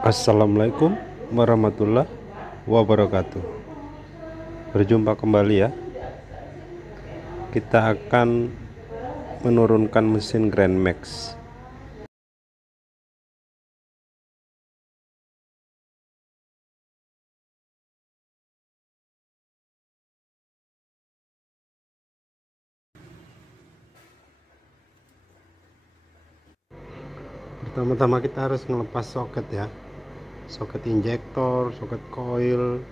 Assalamualaikum warahmatullahi wabarakatuh. Berjumpa kembali ya. Kita akan menurunkan mesin Grand Max. Pertama-tama kita harus melepas soket ya. Soket injektor, soket coil,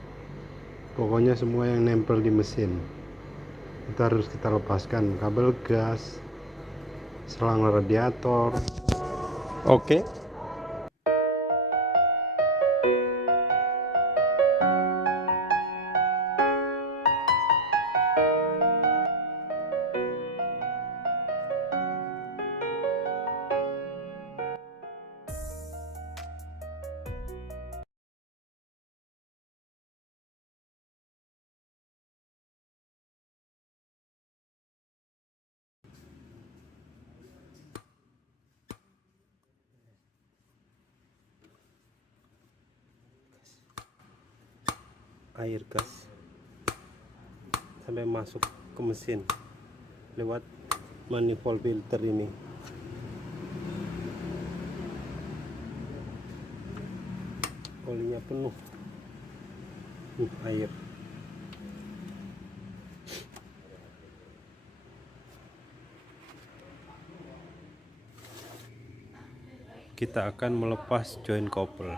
pokoknya semua yang nempel di mesin. Itu harus kita lepaskan, kabel gas, selang radiator. Oke. Air gas sampai masuk ke mesin lewat manifold filter ini. Olinya penuh. Air. Kita akan melepas join couple.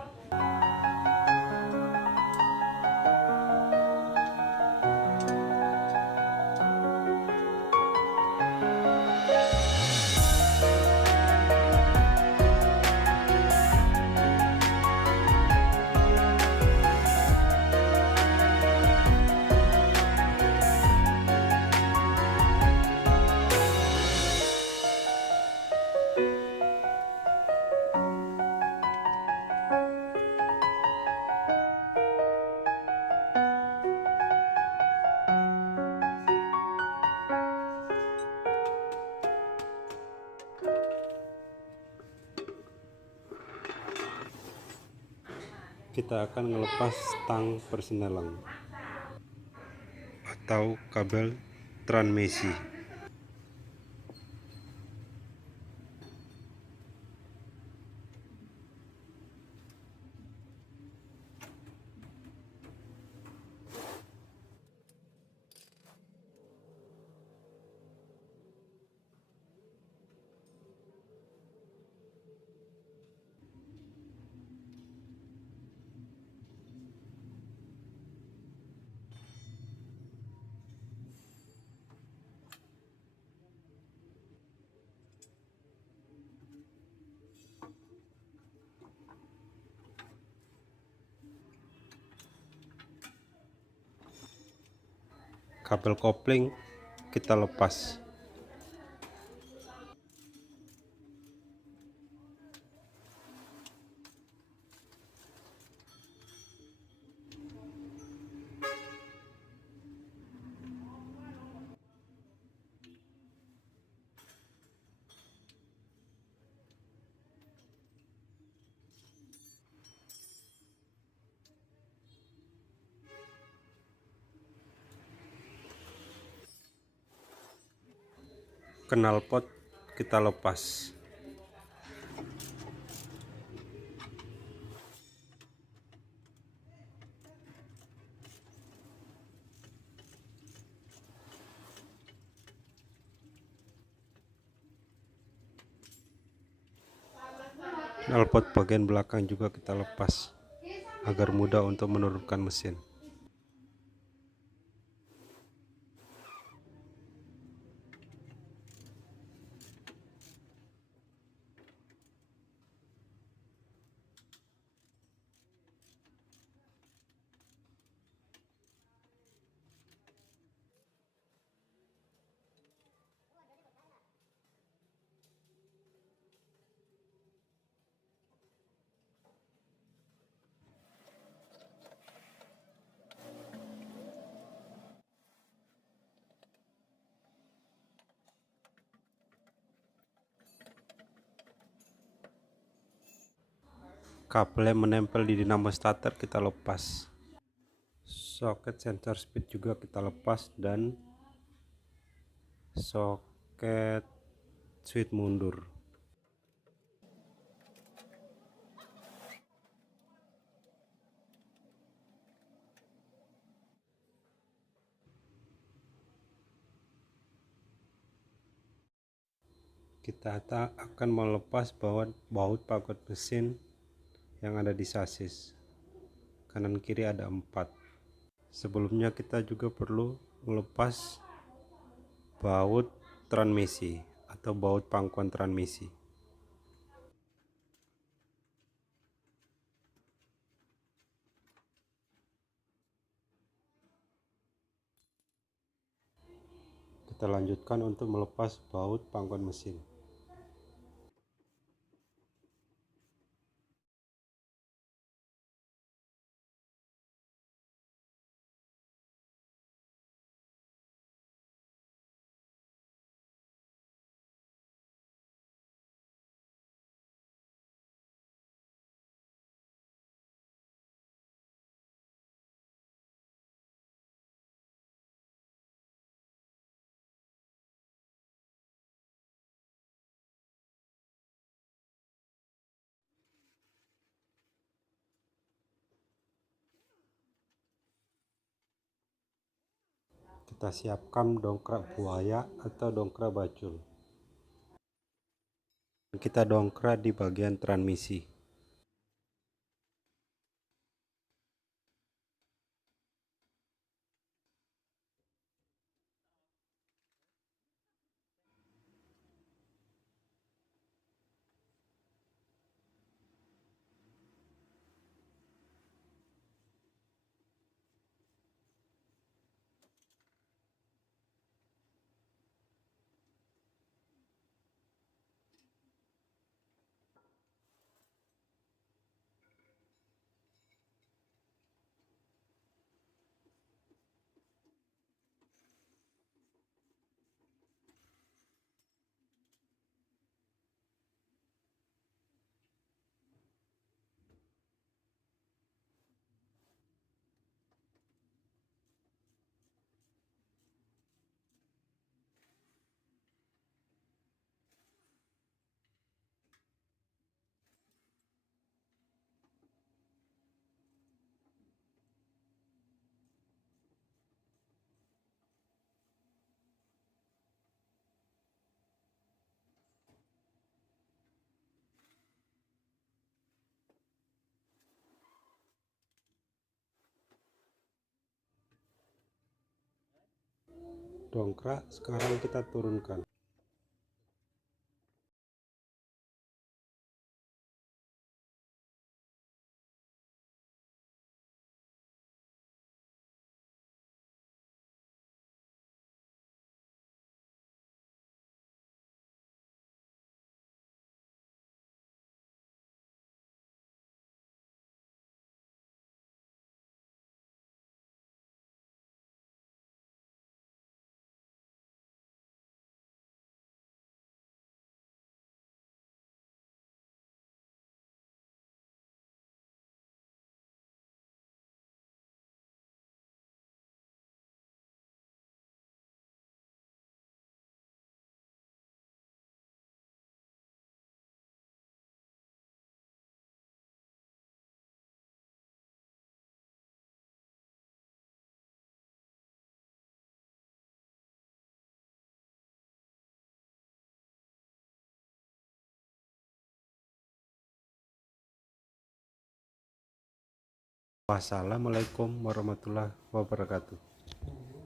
Kita akan melepas tang persenelang atau kabel transmisi. Kabel kopling kita lepas. Knalpot kita lepas. Knalpot bagian belakang juga kita lepas agar mudah untuk menurunkan mesin. kabel yang menempel di dinamo starter kita lepas, soket sensor speed juga kita lepas, dan soket switch mundur. Kita akan melepas baut paket mesin yang ada di sasis. Kanan kiri ada 4. Sebelumnya kita juga perlu melepas baut transmisi atau baut pangkuan transmisi. Kita lanjutkan untuk melepas baut pangkuan mesin. Kita siapkan dongkrak buaya atau dongkrak bacul. Kita dongkrak di bagian transmisi. Dongkrak sekarang kita turunkan. Wassalamualaikum warahmatullahi wabarakatuh.